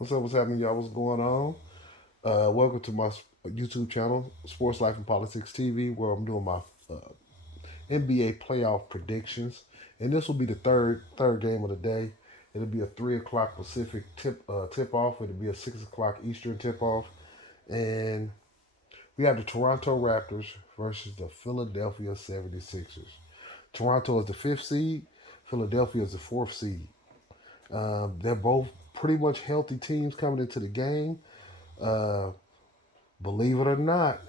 What's happening, y'all? What's going on? Welcome to my YouTube channel, Sports Life and Politics TV, where I'm doing my NBA playoff predictions. And this will be the third game of the day. It'll be a 3 o'clock Pacific tip off. It'll be a 6 o'clock Eastern tip off. And we have the Toronto Raptors versus the Philadelphia 76ers. Toronto is the fifth seed. Philadelphia is the fourth seed. They're both pretty much healthy teams coming into the game. Uh, Believe it or not,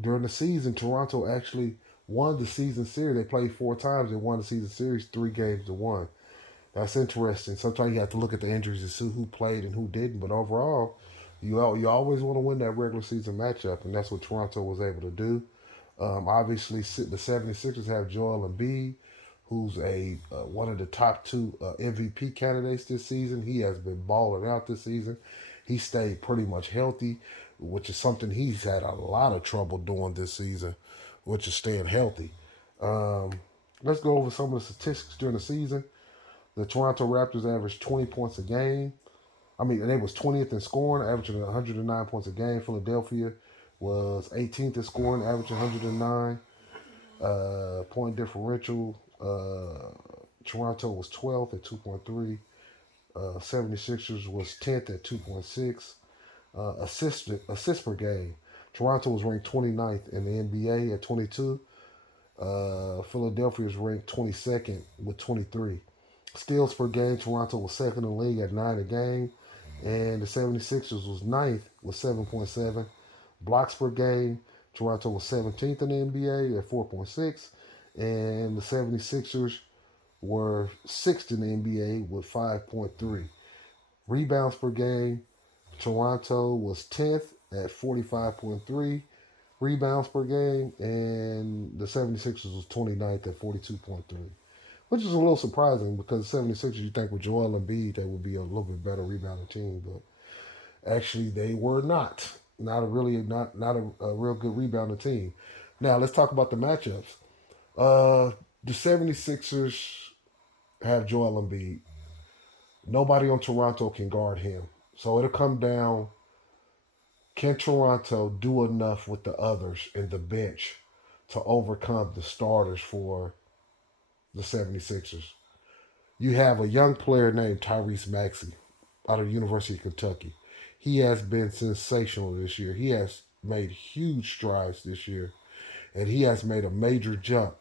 during the season, Toronto actually won the season series. They played 4 times. They won the season series 3 games to 1. That's interesting. Sometimes you have to look at the injuries and see who played and who didn't. But overall, you always want to win that regular season matchup, and that's what Toronto was able to do. Obviously, the 76ers have Joel Embiid, who's a one of the top two MVP candidates this season. He has been balling out this season. He stayed pretty much healthy, which is something he's had a lot of trouble doing this season, which is staying healthy. Um, let's go over some of the statistics during the season. The Toronto Raptors averaged 20 points a game. I mean, they was 20th in scoring, averaging 109 points a game. Philadelphia was 18th in scoring, averaging 109 point differential. Toronto was 12th at 2.3. 76ers was 10th at 2.6. Assists per game. Toronto was ranked 29th in the NBA at 22. Philadelphia is ranked 22nd with 23. Steals per game, Toronto was second in the league at 9 a game. And the 76ers was ninth with 7.7. Blocks per game, Toronto was 17th in the NBA at 4.6. And the 76ers were sixth in the NBA with 5.3. Rebounds per game, Toronto was 10th at 45.3 rebounds per game, and the 76ers was 29th at 42.3, which is a little surprising because the 76ers, you think with Joel Embiid, they would be a little bit better rebounding team, but actually they were not. Not a real good rebounding team. Now let's talk about the matchups. The 76ers have Joel Embiid. Nobody on Toronto can guard him. So it'll come down, can Toronto do enough with the others in the bench to overcome the starters for the 76ers? You have a young player named Tyrese Maxey out of the University of Kentucky. He has been sensational this year. He has made huge strides this year, and he has made a major jump.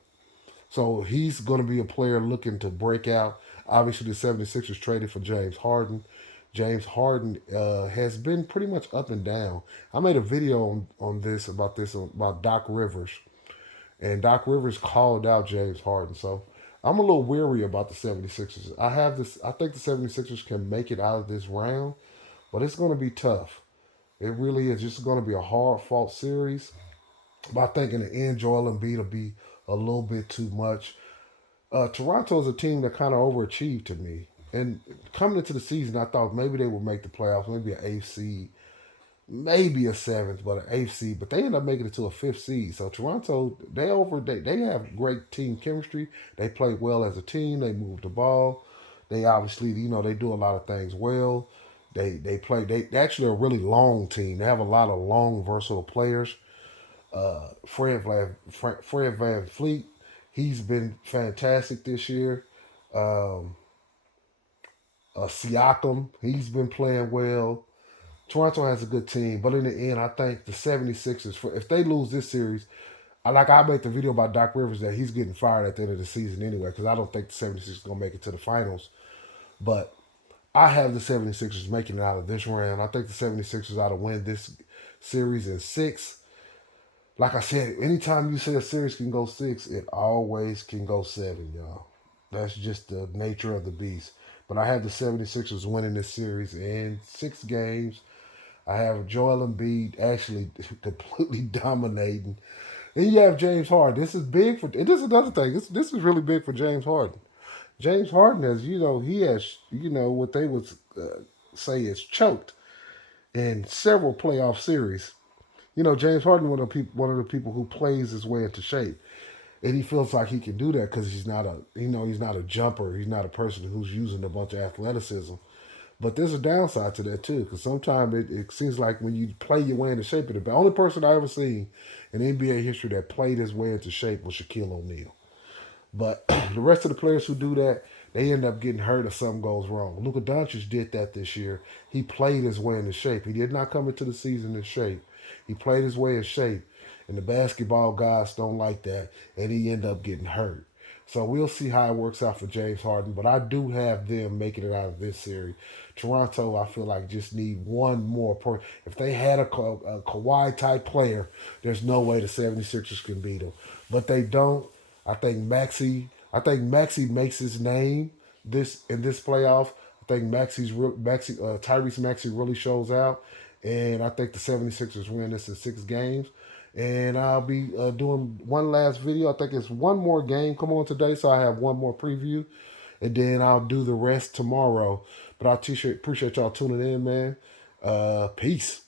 So he's going to be a player looking to break out. Obviously, the 76ers traded for James Harden. James Harden has been pretty much up and down. I made a video on this about Doc Rivers, and Doc Rivers called out James Harden. So I'm a little weary about the 76ers. I think the 76ers can make it out of this round, but it's going to be tough. It really is just going to be a hard fought series. But I think in the end, Joel Embiid will be a little bit too much. Toronto is a team that kind of overachieved to me. And coming into the season, I thought maybe they would make the playoffs, maybe an eighth seed, maybe a seventh, but an eighth seed. But they ended up making it to a fifth seed. So Toronto, they have great team chemistry. They play well as a team. They move the ball. They obviously, they do a lot of things well. They actually a really long team. They have a lot of long, versatile players. Fred Van Fleet, he's been fantastic this year. Um, Siakam, he's been playing well. Toronto has a good team, but in the end, I think the 76ers, if they lose this series, I made the video about Doc Rivers that he's getting fired at the end of the season anyway, because I don't think the 76ers are going to make it to the finals. But I have the 76ers making it out of this round. I think the 76ers ought to win this series in six. Like I said, anytime you say a series can go six, it always can go seven, y'all. That's just the nature of the beast. But I have the 76ers winning this series in 6 games. I have Joel Embiid actually completely dominating. And you have James Harden. This is big for. And this is another thing. This is really big for James Harden. James Harden has, he has, what they would say is choked in several playoff series. James Harden one of the people who plays his way into shape, and he feels like he can do that because he's not a jumper. He's not a person who's using a bunch of athleticism. But there's a downside to that too, because sometimes it seems like when you play your way into shape, the only person I ever seen in NBA history that played his way into shape was Shaquille O'Neal. But the rest of the players who do that, they end up getting hurt if something goes wrong. Luka Doncic did that this year. He played his way into shape. He did not come into the season in shape. He played his way in shape. And the basketball guys don't like that. And he ended up getting hurt. So we'll see how it works out for James Harden. But I do have them making it out of this series. Toronto, I feel like just need one more. If they had a Kawhi type player, there's no way the 76ers can beat them. But they don't. I think Maxi makes his name this playoff. I think Tyrese Maxey really shows out, and I think the 76ers win this in 6 games. And I'll be doing one last video. I think it's one more game come on today, so I have one more preview, and then I'll do the rest tomorrow. But I appreciate y'all tuning in, man. Peace.